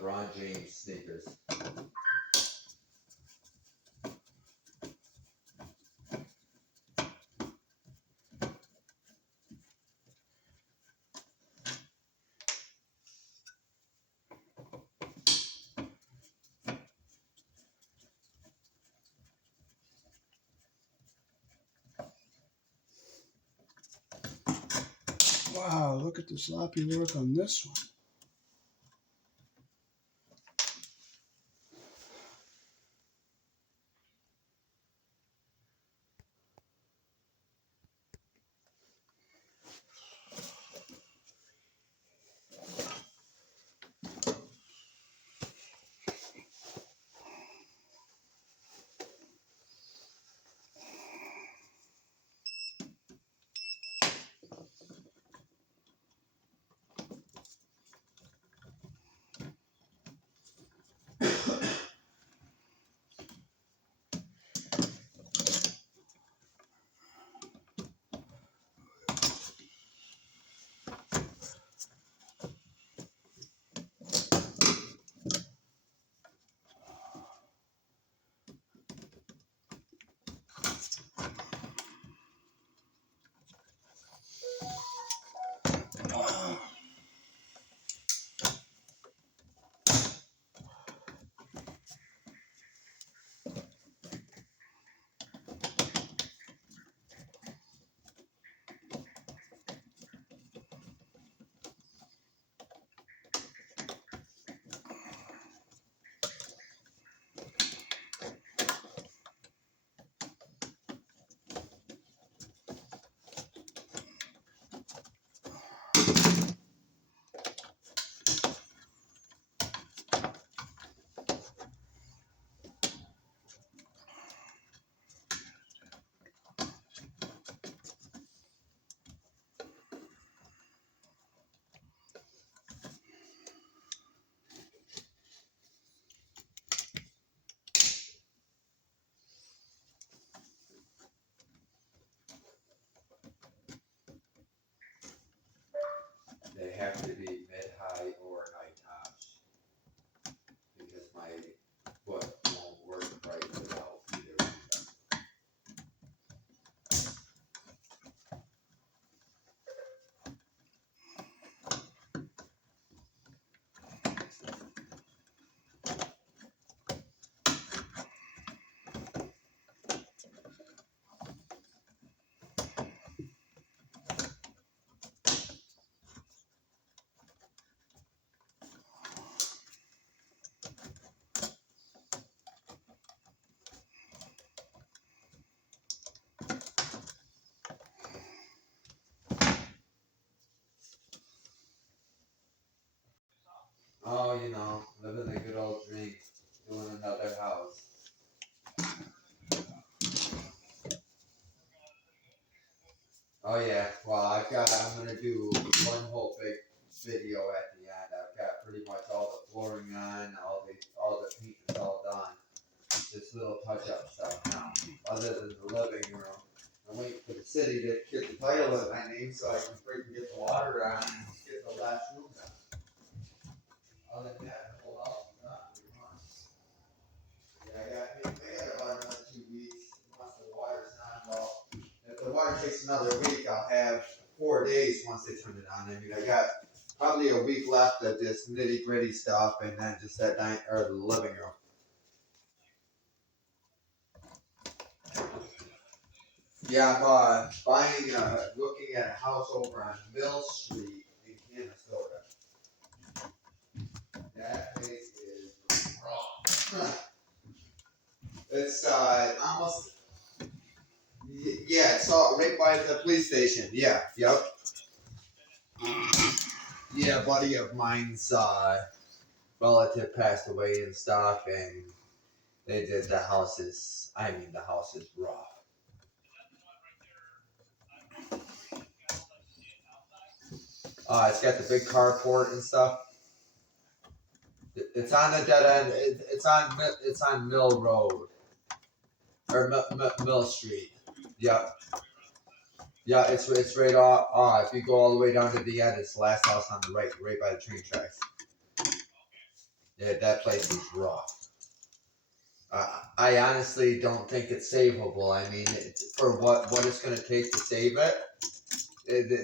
LeBron James sneakers. Wow, look at the sloppy work on this one. They have to be mid-high or high tops because my foot won't work right without either one of them. Oh, you know, living the good old dream, doing another house. Oh yeah, well I'm gonna do one whole big video at the end. I've got pretty much all the flooring on, all the paint is all done. Just little touch up stuff now, other than the living room. I'm waiting for the city to get the title in my name so I can freaking get the water on and get the last room done. Other than that, the whole house is done pretty much. Yeah, I got about another 2 weeks once the water's on. Well, if the water takes another week, I'll have 4 days once they turn it on. I mean, I got probably a week left of this nitty gritty stuff, and then just that night or the living room. Yeah, I'm looking at a house over on Mill Street in Minnesota. That place is raw. It's almost, yeah, it's all right by the police station. Yeah, yep. Yeah, a buddy of mine's relative passed away and stuff, and they did the houses. I mean, the house is rough. It's got the big carport and stuff. It's on the dead end. It's on Mill Road or Mill Street. Yep. Yeah, it's right off. If you go all the way down to the end, it's the last house on the right, right by the train tracks. Yeah, that place is rough. I honestly don't think it's savable. I mean, for what it's going to take to save it,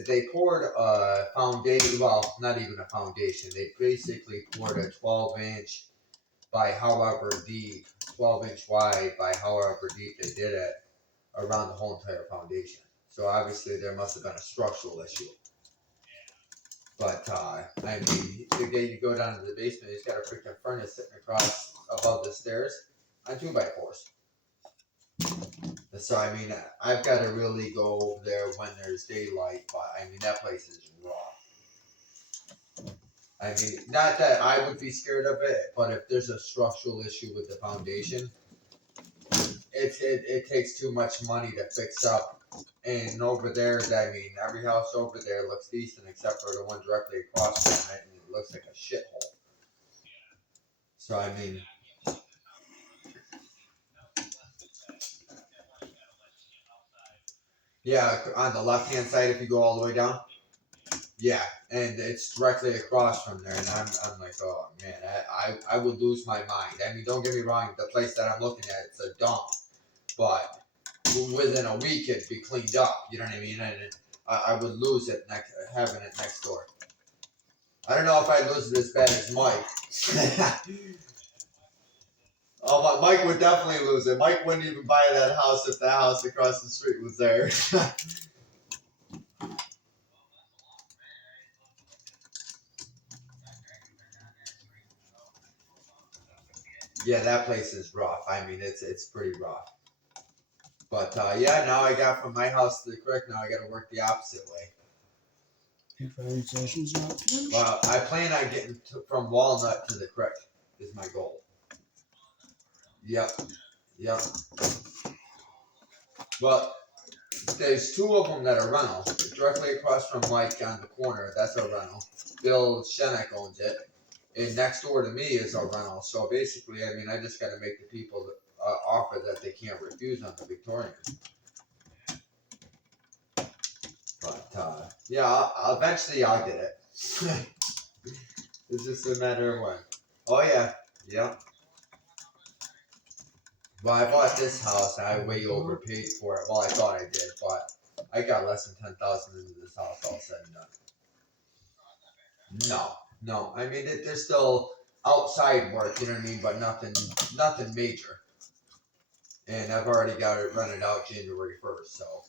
they poured a foundation. Well, not even a foundation. They basically poured a 12-inch by however deep, 12-inch wide by however deep they did it around the whole entire foundation. So obviously there must have been a structural issue. But I mean, the day you go down to the basement, he's got a freaking furnace sitting across above the stairs on 2x4s. So I mean, I've got to really go over there when there's daylight. But I mean, that place is raw. I mean, not that I would be scared of it, but if there's a structural issue with the foundation, it takes too much money to fix up. And over there, I mean, every house over there looks decent except for the one directly across from it, and it looks like a shithole. So I mean, yeah, on the left hand side, if you go all the way down, yeah, and it's directly across from there, and I'm like, oh man, I would lose my mind. I mean, don't get me wrong, the place that I'm looking at, it's a dump, but within a week it'd be cleaned up. You know what I mean? And I would lose it having it next door. I don't know if I'd lose it as bad as Mike. Oh, Mike would definitely lose it. Mike wouldn't even buy that house if the house across the street was there. Yeah, that place is rough. I mean, it's pretty rough. But yeah, now I got from my house to the creek. Now I got to work the opposite way. If any session's not finished. Well, I plan on getting from Walnut to the creek is my goal. Yep. Yep. Well, there's two of them that are rental. Directly across from Mike on the corner, that's a rental. Bill Shenek owns it. And next door to me is a rental. So basically, I mean, I just got to make the people offer that they can't refuse on the Victorian. But yeah, eventually I'll get it. It's just a matter of when. Oh yeah, yeah. Well, I bought this house and I way overpaid for it. Well, I thought I did, but I got less than 10,000 into this house all said and done. No. I mean, there's still outside work, you know what I mean, but nothing major. And I've already got it rented out January 1st, so.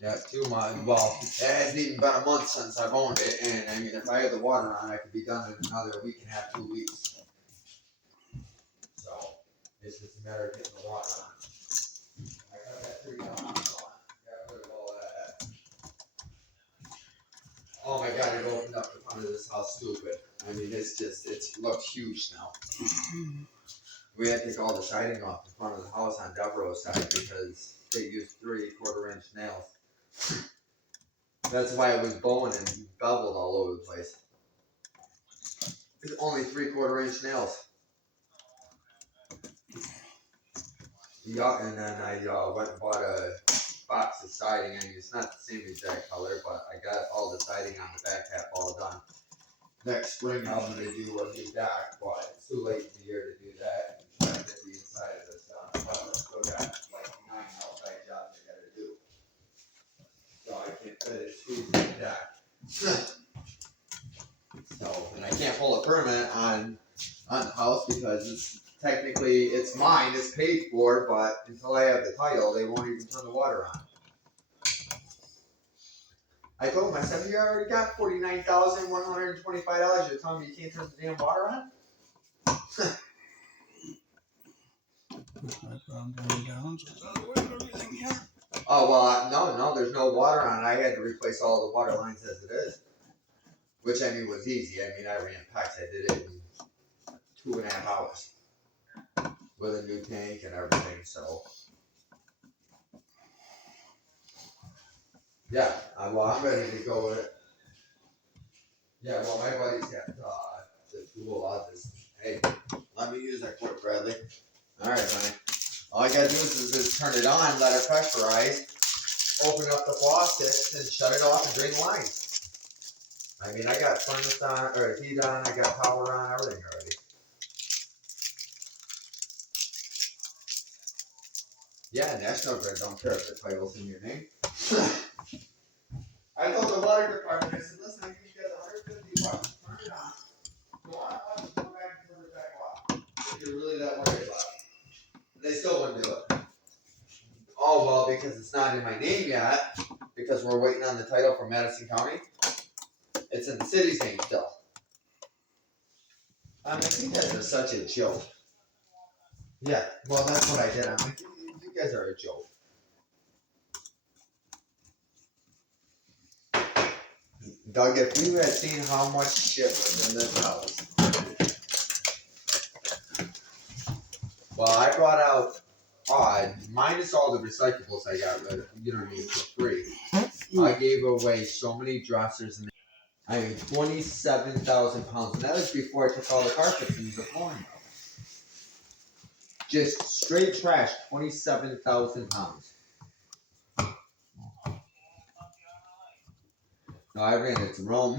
Yeah, 2 months. Well, it hasn't even been a month since I've owned it, and I mean, if I had the water on, I could be done in another week and a half, 2 weeks. So, it's just a matter of getting the water on. I got that tree down, got rid of all that. Oh my god, it opened up the front of this house stupid. I mean, it looks huge now. We had to take all the siding off the front of the house on Devereaux's side because they used 3/4 inch nails. That's why it was bowing and beveled all over the place. It's only 3/4 inch nails. Yeah, and then I went and bought a box of siding. I mean, it's not the same exact color, but I got all the siding on the back half all done. Next spring, I'm going to do a new deck, but it's too late in the year to do that. I'm trying to get the inside of this done. But I've still got like 9 outside jobs I got to do. So I can't fit it squeeze in the deck. So, and I can't pull a permit on the house because technically it's mine, it's paid for, but until I have the title, they won't even turn the water on. I told him, I said, you already got $49,125. You're telling me you can't turn the damn water on? Push my phone down so it's out of the way of everything here. Oh, well, no, there's no water on it. I had to replace all the water lines as it is. Which, I mean, was easy. I mean, I ran packs. I did it in 2.5 hours. With a new tank and everything, so. Yeah, well, I'm ready to go with it. Yeah, well, my buddy's got the tool out this. Hey, let me use that quick, Bradley. Alright, honey. All I gotta do is just turn it on, let it pressurize, open up the faucet, and shut it off and drain the lines. I mean, I got furnace on, or heat on, I got power on, everything already. Yeah, National Grid don't care if the title's in your name. I told the water department, I said, listen, I give you guys $150. Turn it on. Go on, watch it, go back and turn it back off. If you're really that worried about it. And they still wouldn't do it. Oh, well, because it's not in my name yet, because we're waiting on the title from Madison County, it's in the city's name still. I mean, you guys are such a joke. Yeah, well, that's what I did. I'm like, you guys are a joke. Doug, if you had seen how much shit was in this house. Well, I brought out, minus all the recyclables I got rid of, you know what I mean, for free. I gave away so many dressers, and I mean, 27,000 pounds. And that was before I took all the carpets and the flooring out. Just straight trash, 27,000 pounds. No, I ran it to Rome.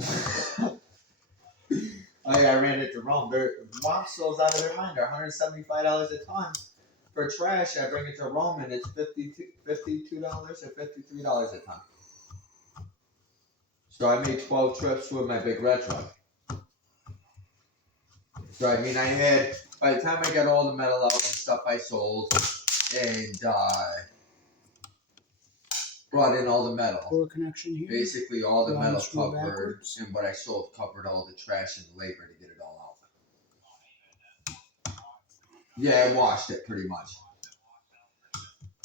Oh yeah, I ran it to Rome. Their Wamsels out of their mind. They're $175 a ton for trash. I bring it to Rome and it's $52 or $53 a ton. So I made 12 trips with my big red truck. So I mean, I had, by the time I got all the metal out and stuff I sold, and brought in all the metal. Core connection here. Basically, all the metal covered, backwards. and what I sold covered all the trash and the labor to get it all out. Yeah, I washed it pretty much.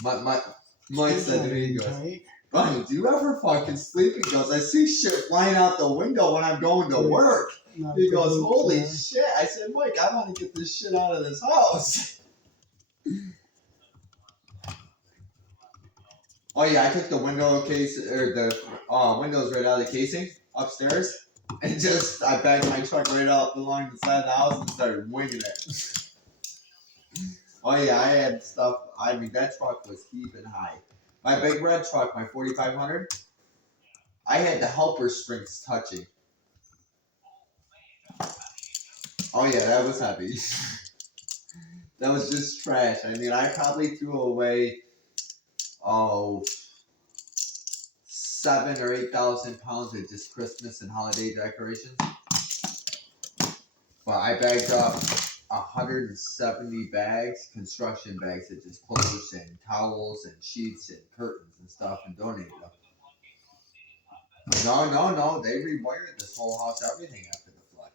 Mike said to me, he goes, Bunny, do you ever fucking sleep? He goes, I see shit flying out the window when I'm going to work. He goes, holy shit. I said, Mike, I want to get this shit out of this house. Oh yeah, I took the window case, or the windows right out of the casing upstairs, and just, I backed my truck right up along the side of the house and started winging it. Oh yeah, I had stuff, I mean, that truck was heaving high. My big red truck, my 4500, I had the helper springs touching. Oh yeah, that was heavy. That was just trash. I mean, I probably threw away, 7,000 or 8,000 pounds of just Christmas and holiday decorations. But I bagged up 170 bags, construction bags of just clothes and towels and sheets and curtains and stuff, and donated them. No. They rewired this whole house, everything after the flood.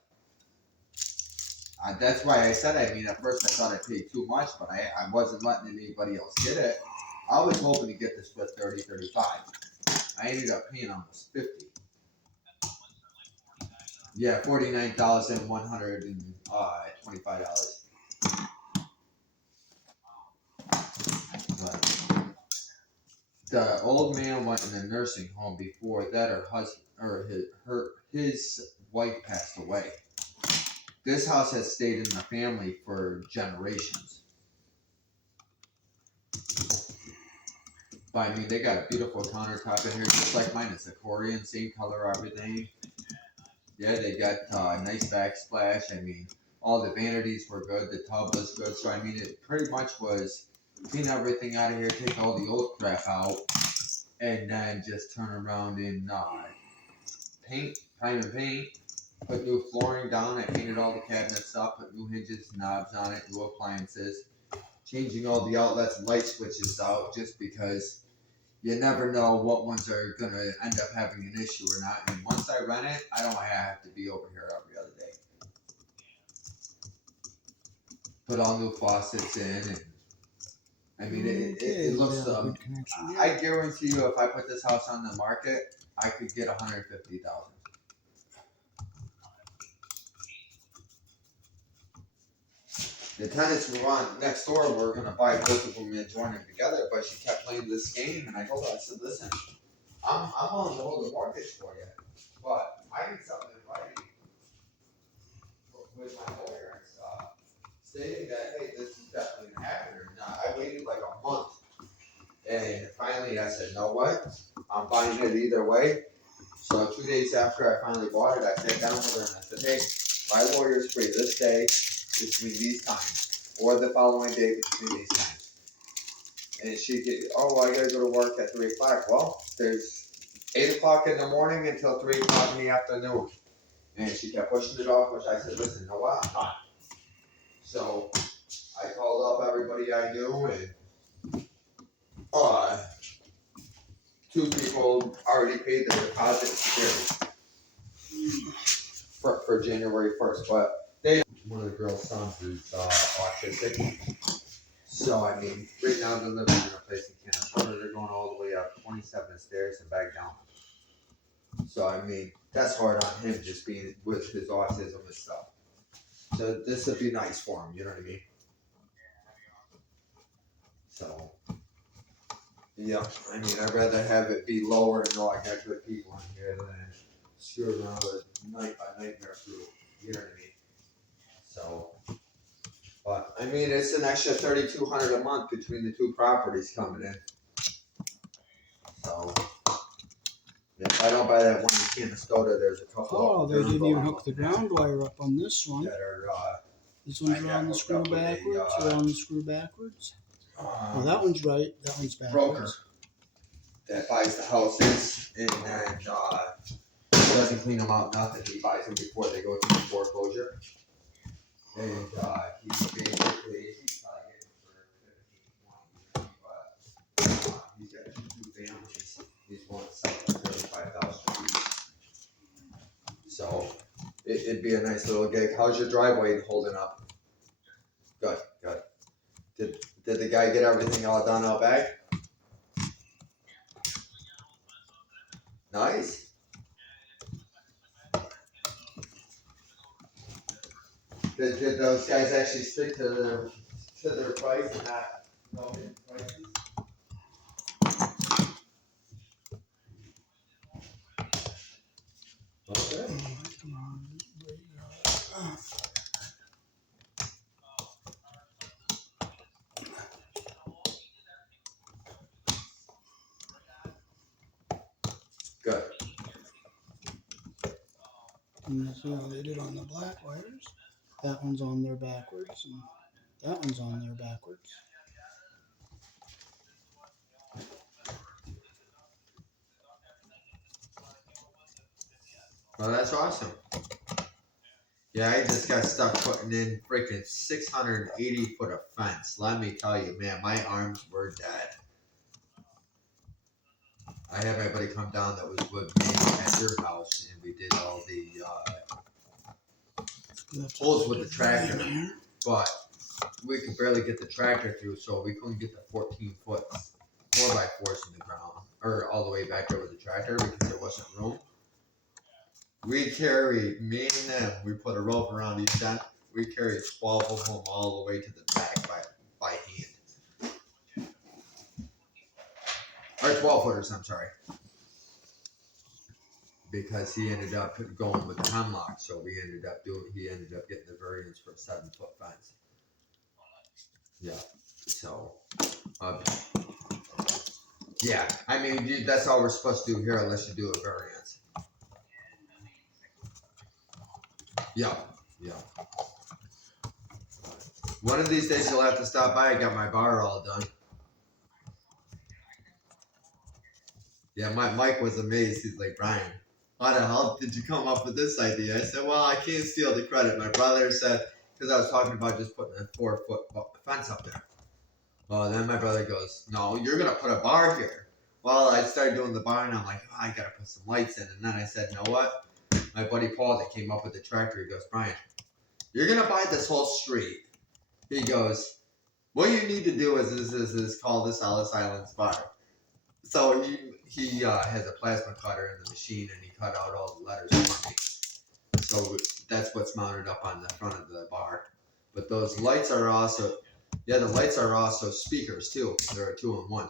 That's why I said, I mean, at first I thought I paid too much, but I wasn't letting anybody else get it. I was hoping to get this for 30, 35. I ended up paying almost 50. Yeah, $49,125. But the old man went in a nursing home before that. Her husband or his wife passed away. This house has stayed in the family for generations. But I mean, they got a beautiful countertop in here, just like mine. It's Korean, same color, everything. Yeah, they got nice backsplash. I mean, all the vanities were good. The tub was good. So I mean, it pretty much was clean everything out of here, take all the old crap out, and then just turn around and paint, prime and paint. Put new flooring down. I painted all the cabinets up. Put new hinges, knobs on it, new appliances. Changing all the outlets and light switches out, just because you never know what ones are going to end up having an issue or not. And once I rent it, I don't have to be over here every other day. Put all new faucets in. And, I mean, it looks. I guarantee you, if I put this house on the market, I could get $150,000. The tenants who were on next door were going to buy both of them and join them together, but she kept playing this game, and I told her, I said, listen, I'm willing to hold the mortgage for you, but I need something in writing with my lawyer and stuff, stating that, hey, this is definitely going to happen or not. I waited like a month, and finally I said, you know what? I'm buying it either way. So 2 days after I finally bought it, I sat down with her and I said, hey, my warrior's free this day between these times, or the following day between these times. And she get, oh, I gotta go to work at 3 o'clock. Well, there's 8 o'clock in the morning until 3 o'clock in the afternoon. And she kept pushing it off, which I said, listen, you know what, I'm not. So I called up everybody I knew, and 2 people already paid their deposit for January 1st. But one of the girls' sons is autistic. So, I mean, right now they're living in a place in Canada. They're going all the way up 27 stairs and back down. So, I mean, that's hard on him just being with his autism and stuff. So, this would be nice for him, you know what I mean? So, yeah, I mean, I'd rather have it be lower and know I got good people in here than screw around with night by nightmare crew, you know what I mean? So, but, I mean, it's an extra $3,200 a month between the 2 properties coming in. So, if I don't buy that one in Canastota, there's a couple Oh, of they didn't even hook the ground wire up on this one. that are, This one's I got around the hooked screw up with a, backwards, around the screw backwards. Oh, that one's right, that one's broker backwards. that buys the houses and then doesn't clean them out, nothing. He buys them before they go through foreclosure. And he's basically, he's probably getting for 15, 20 years, but he's got 2 families. He's one site for 35,000 feet. So it'd be a nice little gig. How's your driveway holding up? Good, good. Did the guy get everything all done out back? Nice. Did those guys actually stick to their price and not no hidden prices? Okay. Good. And that's how they did on the black wires. That one's on there backwards, and that one's on there backwards. Well, that's awesome. Yeah, I just got stuck putting in freaking 680 foot of fence. Let me tell you, man, my arms were dead. I had my buddy come down that was with me at your house, and we did all the holes with the tractor, but we could barely get the tractor through, so we couldn't get the 14-foot 4x4s in the ground, or all the way back there with the tractor because there wasn't room. We carried, me and them, we put a rope around each end. We carried 12 of them all the way to the back by hand. Or 12 footers, I'm sorry. Because he ended up going with the hemlock, so he ended up getting the variance for a 7-foot fence. Yeah, so, yeah, I mean, that's all we're supposed to do here unless you do a variance. Yeah, yeah. One of these days you'll have to stop by. I got my bar all done. Yeah, Mike was amazed. He's like, Brian, how the hell did you come up with this idea? I said, well, I can't steal the credit. My brother said, because I was talking about just putting a 4-foot fence up there. Well, then my brother goes, no, you're going to put a bar here. Well, I started doing the bar, and I'm like, oh, I got to put some lights in. And then I said, you know what? My buddy Paul that came up with the tractor, he goes, Brian, you're going to buy this whole street. He goes, what you need to do is call this Ellis Island's bar. So he has a plasma cutter in the machine, and he cut out all the letters for me. So that's what's mounted up on the front of the bar. But those lights are also, the lights are also speakers too. They're a 2-in-1.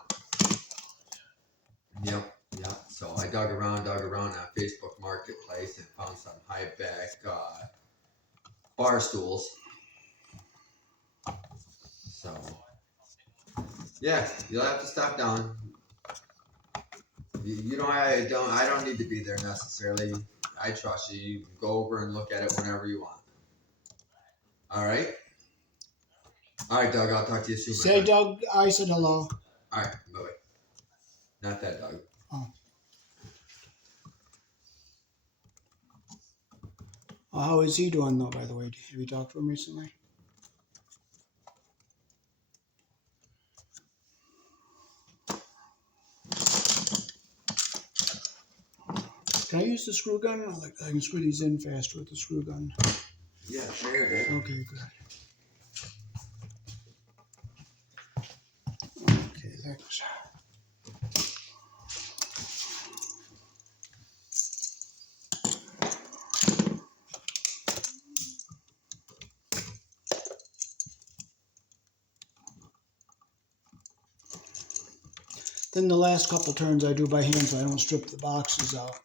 Yep. So I dug around on Facebook Marketplace and found some high back bar stools. So yeah, you'll have to stop down. You don't. I don't need to be there necessarily. I trust you. You can go over and look at it whenever you want. All right. All right, Doug. I'll talk to you soon. Say, Doug, I said hello. All right. Bye. Not that Doug. Oh. How is he doing, though, by the way? Have you talked to him recently? Can I use the screw gun? I can screw these in faster with the screw gun. Yeah, sure, dude. Okay, good. Okay, thanks. Then the last couple turns I do by hand so I don't strip the boxes out.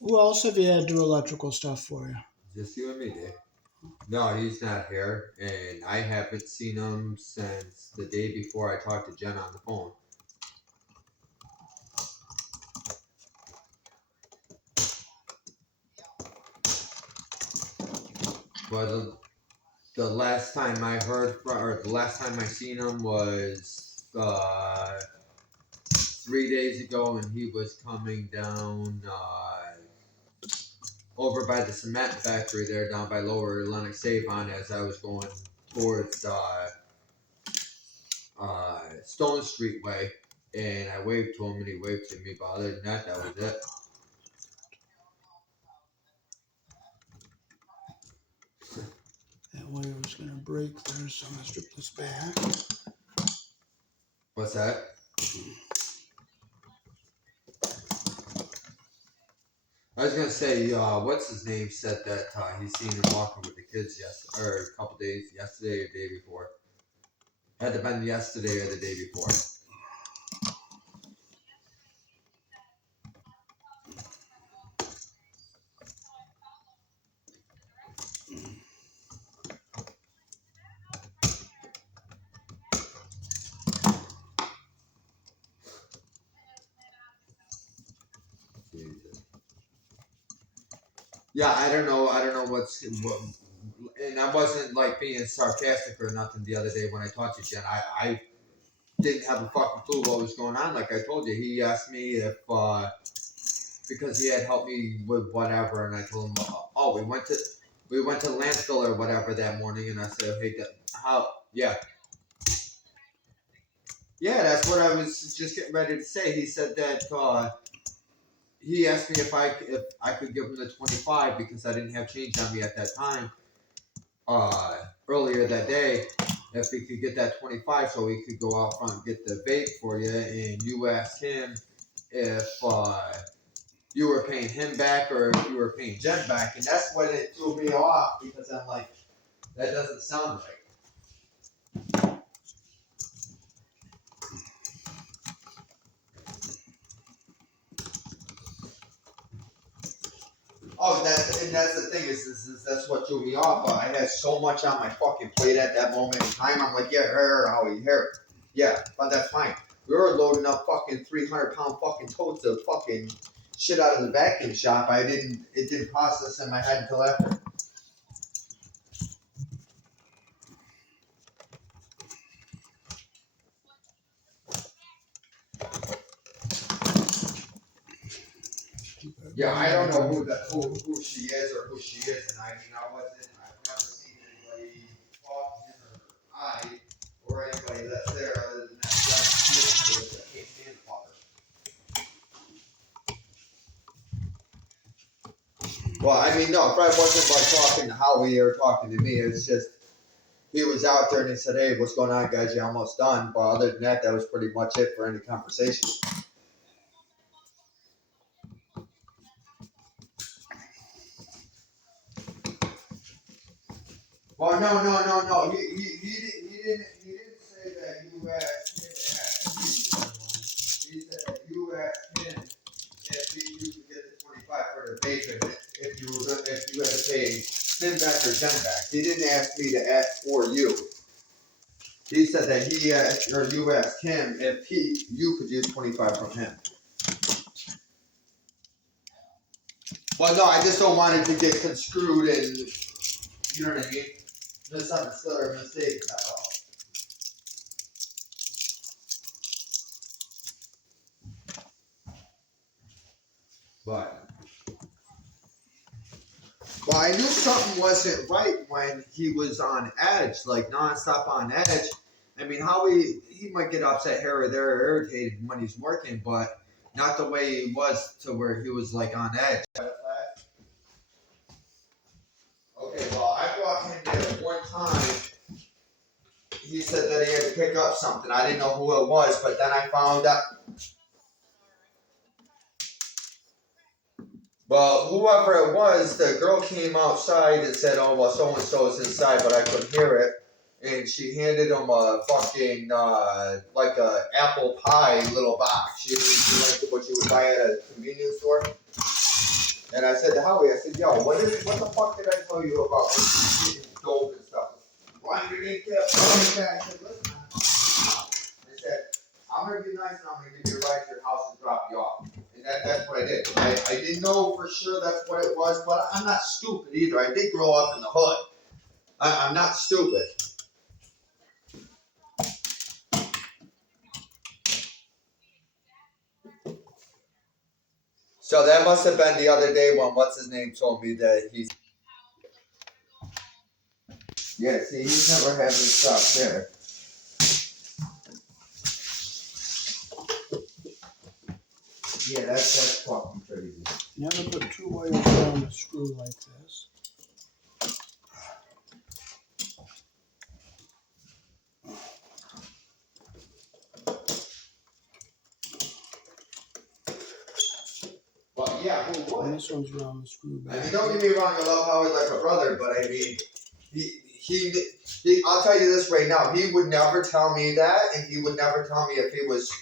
Who else have you had do electrical stuff for you? Just you and me, Dave. No, he's not here, and I haven't seen him since the day before I talked to Jen on the phone. But the last time I heard from, or the last time I seen him was 3 days ago, and he was coming down over by the cement factory there, down by Lower Lennox Avon, as I was going towards Stone Street way, and I waved to him, and he waved to me. But other than that, that was it. That wire was going to break there, so I'm going to strip this back. What's that? I was gonna say, what's his name said that he seen him walking with the kids or a couple days, yesterday or the day before. Had to been yesterday or the day before. Yeah, I don't know what, and I wasn't like being sarcastic or nothing the other day when I talked to Jen. I didn't have a fucking clue what was going on. Like I told you, he asked me if because he had helped me with whatever, and I told him, oh, we went to landfill or whatever that morning, and I said, hey, how? Yeah, that's what I was just getting ready to say. He said that he asked me if I could give him the 25 because I didn't have change on me at that time. Earlier that day, if we could get that 25 so he could go out front and get the vape for you, and you asked him if you were paying him back or if you were paying Jen back, and that's when it threw me off because I'm like, that doesn't sound right. Oh, that's the thing is that's what threw me off. I had so much on my fucking plate at that moment in time. I'm like, yeah, here, yeah, but that's fine. We were loading up fucking 300-pound fucking totes of fucking shit out of the vacuum shop. It didn't process in my head until after. Yeah, I don't know who she is or who she isn't. I mean, I've never seen anybody talk in her eye or anybody that's there other than that young kid that can't stand the father. Well, I mean, no, it probably wasn't like talking to Howie or talking to me. It's just he was out there and he said, hey, what's going on, guys? You're almost done. But other than that, that was pretty much it for any conversation. Well, no. He didn't say that you asked him to ask me. He said that you asked him if you could get the 25 for the bacon. paying Sim back or Jen back. He didn't ask me to ask for you. He said that he asked, or you asked him if you could use 25 from him. Well, no, I just don't want it to get construed and, you know what I mean? Misunderstood or mistaken, that's all. But, well, I knew something wasn't right when he was on edge, like nonstop on edge. I mean, how he might get upset here or there, or irritated when he's working, but not the way he was to where he was like on edge. Okay, well, I brought him there one time. He said that he had to pick up something. I didn't know who it was, but then I found out. Well, whoever it was, the girl came outside and said, "Oh, well, so and so is inside," but I couldn't hear it. And she handed him a fucking like a apple pie little box. She like what you would buy at a convenience store. And I said to Howie, I said, "Yo, what the fuck did I tell you about dope and stuff?" Why you didn't get? I said, "Listen, man." I said, "I'm gonna be nice and I'm gonna give you a ride to your house and drop you off." And that's what I did. I didn't know for sure that's what it was, but I'm not stupid either. I did grow up in the hood. I'm not stupid. So that must have been the other day when what's his name told me that he's. Yeah, see, he's never had me stop there. Yeah, that's fucking crazy. Never put two wires on a screw like this. But yeah, who would? And this one's around the screw back. I mean, don't get me wrong, I love Howard like a brother, but I mean, he I'll tell you this right now, he would never tell me that, and he would never tell me if he was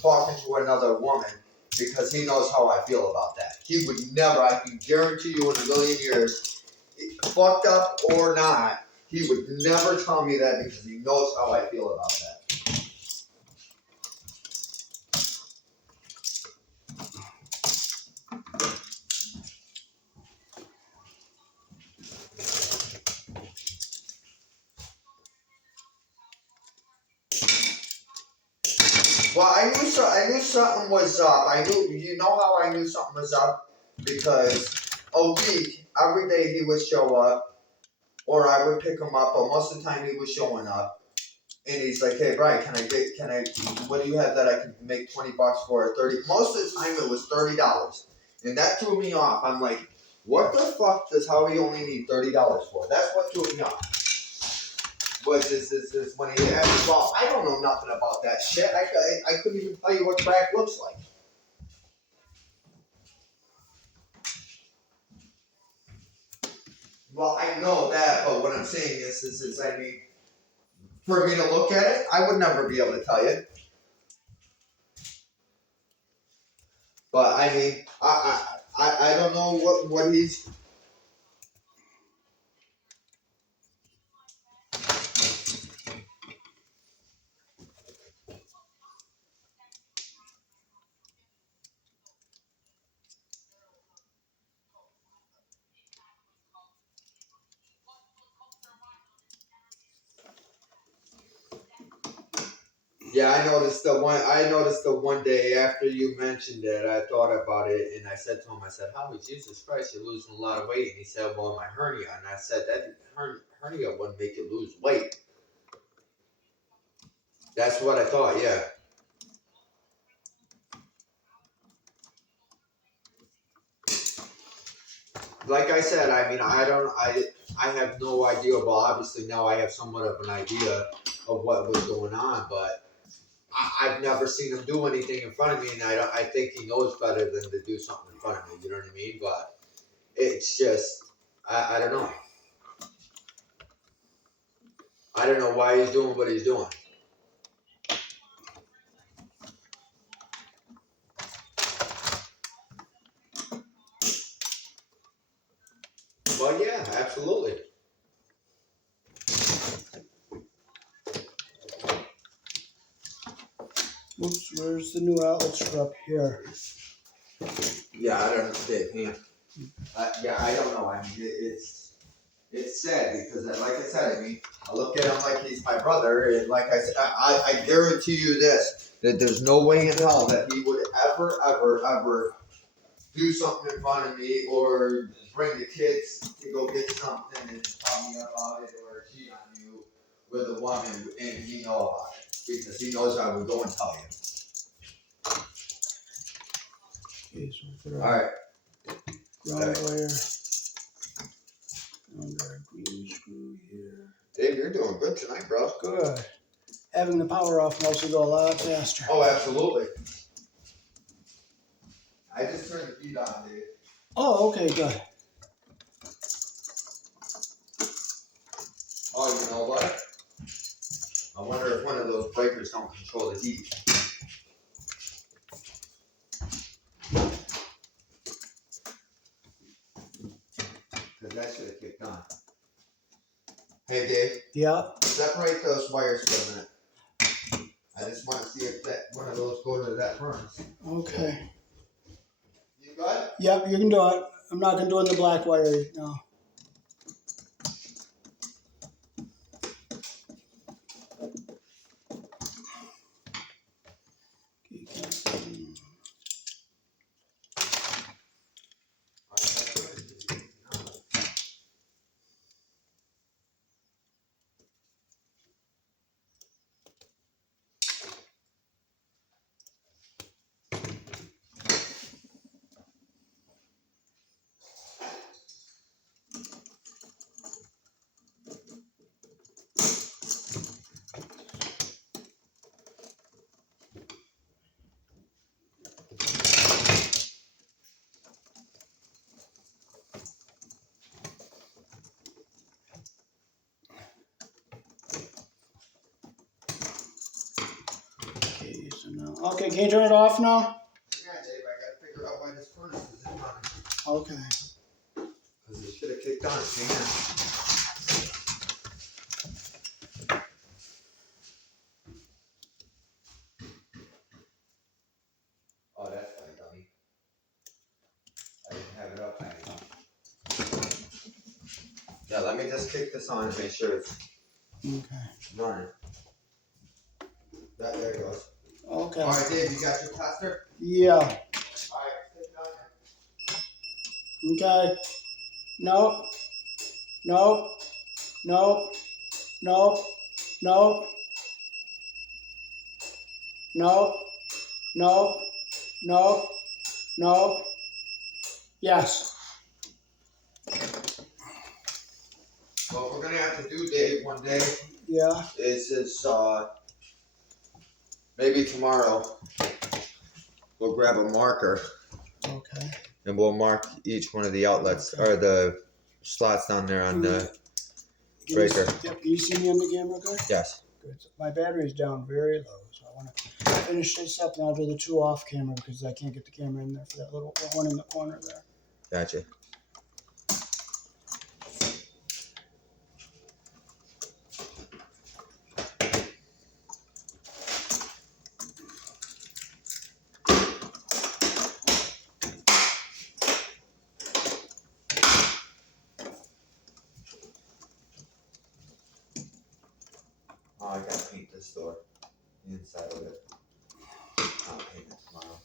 talking to another woman, because he knows how I feel about that. He would never, I can guarantee you in a million years, fucked up or not, he would never tell me that because he knows how I feel about that. Well, I knew something was up. You know how I knew something was up? Because a week, every day he would show up, or I would pick him up, but most of the time he was showing up. And he's like, "Hey, Brian, what do you have that I can make $20 for, or 30?" Most of the time it was $30. And that threw me off. I'm like, what the fuck does Howie only need $30 for? That's what threw me off. Was is when he asked, well, I don't know nothing about that shit. I couldn't even tell you what crack looks like. Well, I know that, but what I'm saying is I mean, for me to look at it, I would never be able to tell you. But I mean, I don't know what he's. Yeah, I noticed the one. I noticed the one day after you mentioned it, I thought about it, and I said to him, I said, "Howie, Jesus Christ, you're losing a lot of weight." And he said, "Well, my hernia." And I said, "That hernia wouldn't make you lose weight." That's what I thought. Yeah. Like I said, I mean, I have no idea. Well, obviously now I have somewhat of an idea of what was going on, but I've never seen him do anything in front of me, and I think he knows better than to do something in front of me. You know what I mean? But it's just, I don't know. I don't know why he's doing what he's doing. Oh yeah, absolutely. Oops, where's the new outlet strap here? Yeah, I don't know. Yeah, I don't know. I mean, it's sad because, like I said, I mean, I look at him like he's my brother, and like I said, I guarantee you this: that there's no way in hell that he would ever do something in front of me or bring the kids to go get something and tell me about it or cheat on you with a woman and he know about it because he knows I would go and tell you. Okay, so we'll put All our right. ground wire under our green screw here. Dave, you're doing good tonight, bro. Good. Having the power off makes it go a lot faster. Oh, absolutely. I just turned the heat on, Dave. Oh, okay, good. Oh, you know what? I wonder if one of those breakers don't control the heat. Because that should have kicked on. Hey, Dave. Yeah. Separate those wires for a minute. I just want to see if that one of those go to that furnace. Okay. You got it? Yep, you can do it. I'm not gonna do it in the black wire now. Okay, so now. Okay, can you turn it off now? Yeah, Dave, I got to figure out why this furnace isn't running. Okay. Because it should have kicked on. Hang on. Oh, that's fine, dummy. I didn't have it up high enough. Yeah, let me just kick this on and make sure it's Okay. running. There it goes. Okay. All right, Dave, you got your tester? Yeah. All right, stick it on there. Okay. Nope. Nope. Nope. Nope. Nope. Nope. Nope. Nope. Nope. Yes. What we're going to have to do, Dave, one day Yeah. is maybe tomorrow we'll grab a marker Okay. and we'll mark each one of the outlets or the slots down there on the breaker. Yep. Can you see me on the camera, good? Yes. Good. My battery's down very low, so I want to finish this up and I'll do the two off camera because I can't get the camera in there for that little one in the corner there. Gotcha. Oh, I gotta paint this door, the inside of it. I'll paint it tomorrow.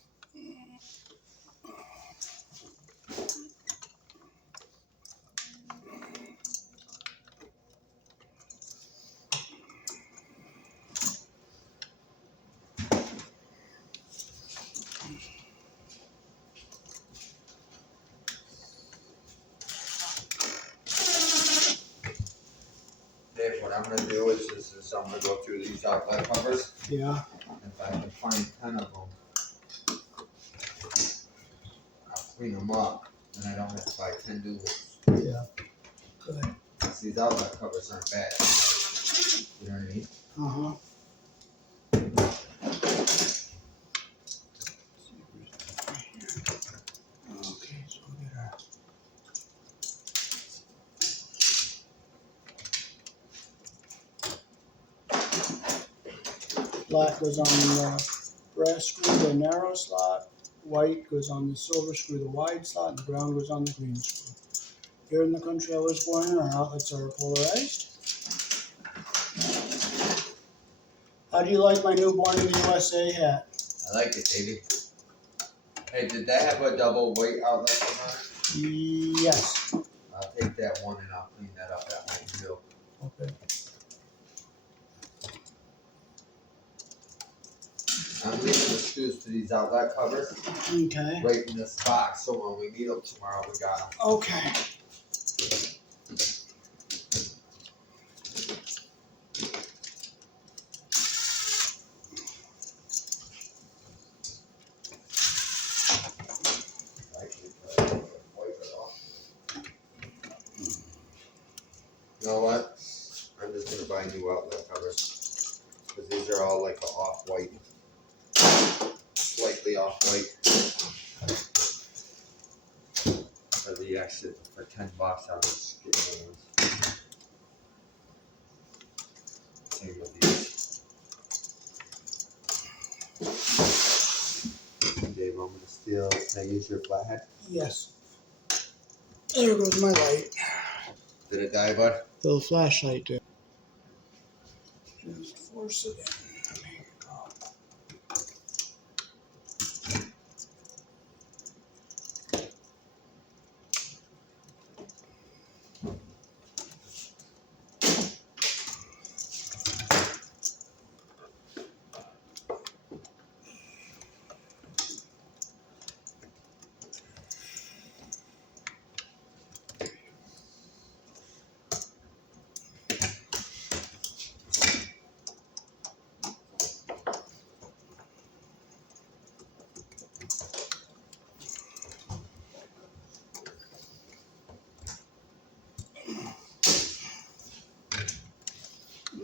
Dave, what I'm gonna do is I'm gonna go through these outlet covers. Yeah. If I can find 10 of them, I'll clean them up, and I don't have to buy 10 new ones. Yeah. Good. These outlet covers aren't bad. You know what I mean? Uh-huh. Okay, so we'll get our Black goes on the brass screw, the narrow slot. White goes on the silver screw, the wide slot, and the brown goes on the green screw. Here in the country I was born in, our outlets are polarized. How do you like my new Born in the USA hat? I like it, baby. Hey, did that have a double weight outlet on it? Yes. I'll take that one and I'll clean that up at home too. Okay. I'm leaving the screws to these outlet covers Okay. right in this box, so when we need them tomorrow, we got them. Okay. You know what? I'm just gonna buy new outlet covers because these are all like the off-white, slightly off-white. For the exit for $10, I'll just get new ones. Same with these. Dave, I'm gonna steal. Can I use your flathead? Yes. There goes my light. Did it die, bud? The flashlight did. Just force it in. There you go.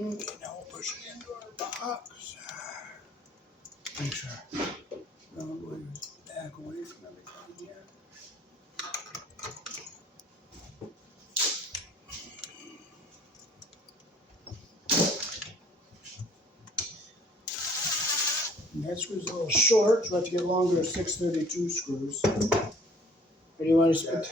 Okay, now we'll push it into our box. Make sure. Round way back away from everything here. And that screw's a little short, so we have to get longer 632 screws. Or do you want to split?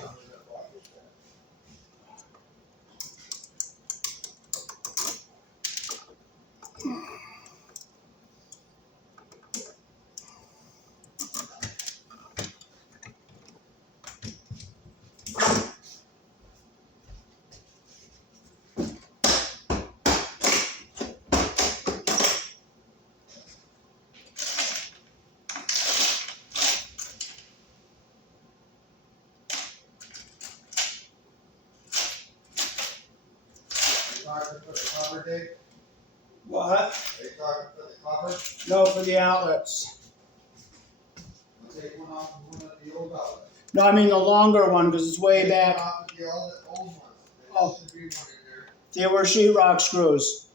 Talking for the cover, Dave? What? Are you talking for the cover? No, for the outlets. I'll take one off of one of the old outlets. No, I mean the longer one because it's way Take one back. off of the old ones. There Oh. should be one in there. They were sheetrock screws.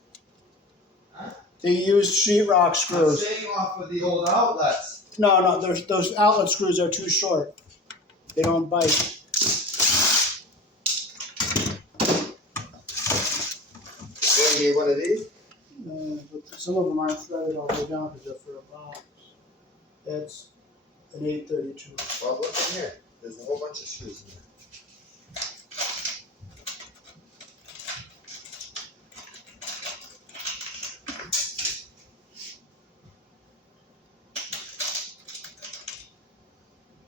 Huh? They used sheetrock I'm screws. saying off of the old outlets. No, those outlet screws are too short. They don't bite. You need one of these? But some of them aren't threaded all the way down because they're for a box. That's an 832. Well, look in here. There's a whole bunch of screws in there.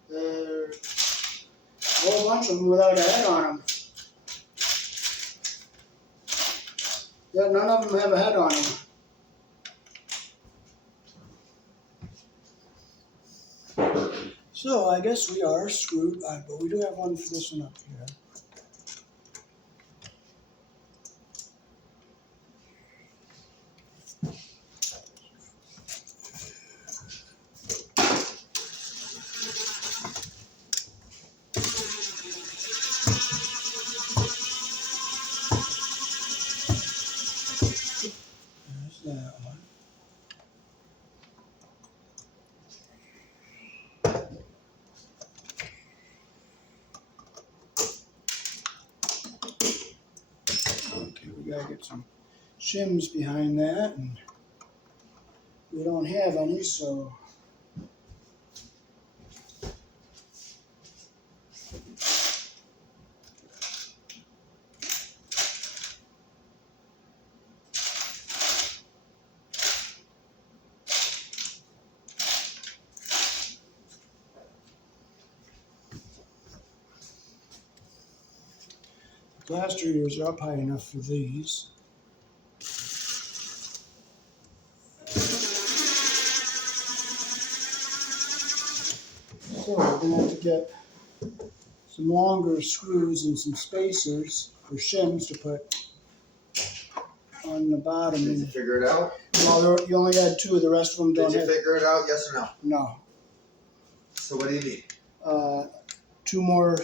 There's a whole bunch of them without a head on them. Yeah, none of them have a head on them. So I guess we are screwed, but we do have one for this one up here. There's that one. Okay, we gotta get some shims behind that, and we don't have any, so plaster ears are up high enough for these. So we're gonna have to get some longer screws and some spacers or shims to put on the bottom. Did you figure it out? Well, you only had two. The rest of them don't Did you have. figure it out? Yes or no? No. So what do you need? Two more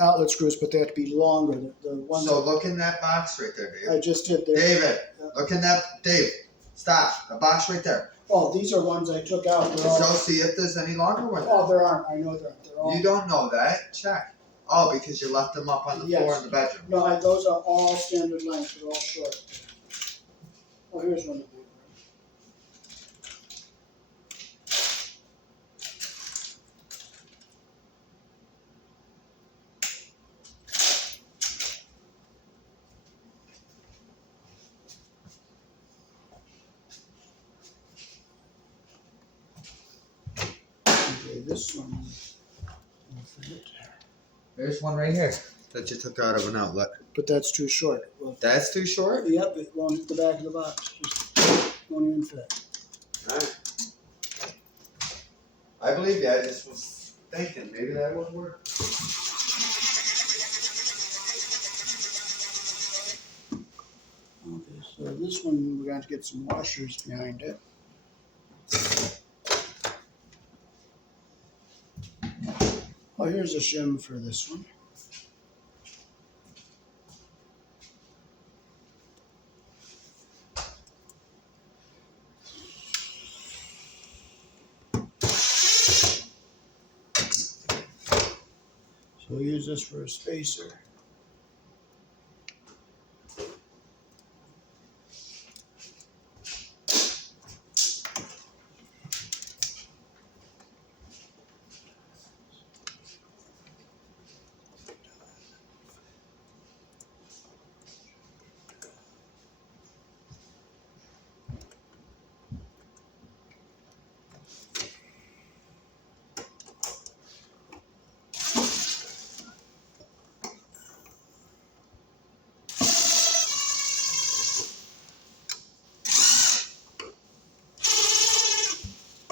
outlet screws, but they have to be longer. The ones So look in that box right there, I Dave. just did there. David, look in that. Dave, stop. The box right there. Oh, these are ones I took out. They're all, So see if there's any longer ones. oh, there aren't. I know there aren't. They're all. You don't know that. Check. Oh, because you left them up on the floor in the bedroom. No, those are all standard length. They're all short. Oh, here's one. Okay, this one. I'll forget. There's one right here that you took out of an outlet. But that's too short. Well, That's too short? yep, it won't hit the back of the box. Just won't even fit. Alright. I believe you. I just was thinking maybe that would work. Okay, so this one we're going to get some washers behind it. Oh, here's a shim for this one. So we'll use this for a spacer.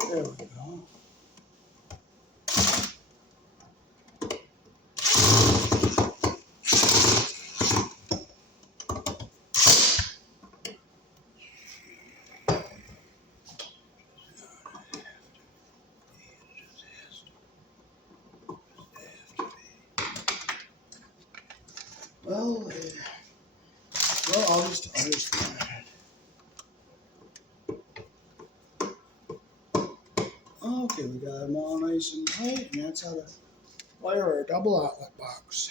There we go. Well, I'll just okay, we got them all nice and tight, and that's how to wire a double outlet box.